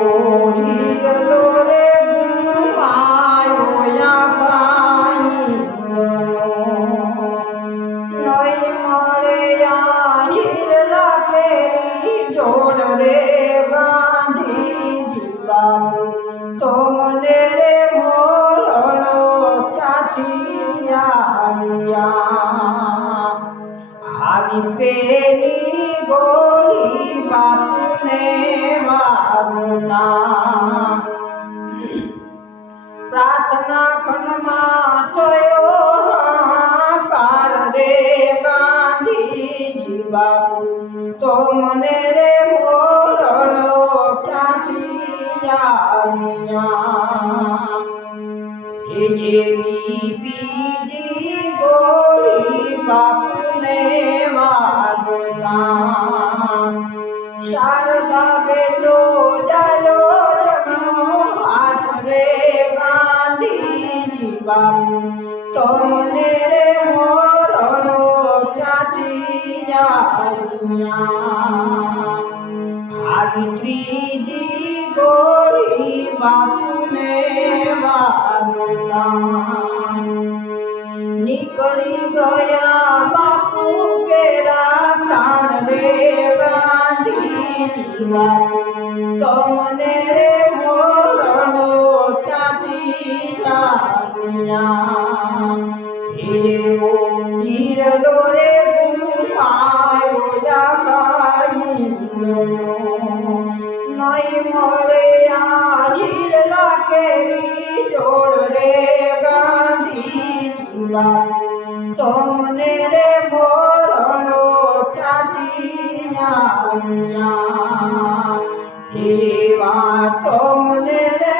હીરલો રે ગુમાયો યા કાઈ નહીં મળે આ હીરલા કેરી જોડ રે ગાંધીજી બાપુ તો મને રે મોરણો ક્યાંથી આવ્યા આવી પેલી ગોળી બાપુને વાગતા પ્રાર્થના ખંડમાં થયો હાહાકાર રે ગાંધીજી બાપુ તો મને રે મોરણો ક્યાંથી આવ્યા જેવી બીજી ગોળી બાપુને વાગતા શારદા બેલો ડાલો જમણો હાથ રે ગાંધીજી બાપુ તો મને રે મોરણો ક્યાંથી આવ્યા આવી ત્રીજી ગોળી બાપુને વાગતા નીકળી ગયા બાપુ કેરા પ્રાણ રે ગાંધીજી બાપુ તો મને રે મોરણો ક્યાંથી આવ્યા એવો હીરલો રે ગુમાયો યા કાઈ નહીં મળે આ હીરલા કેરી જોડ રે ગાંધીજી બાપુ તો મને રે મોરણો ક્યાંથી આવ્યા એવા તો મને રે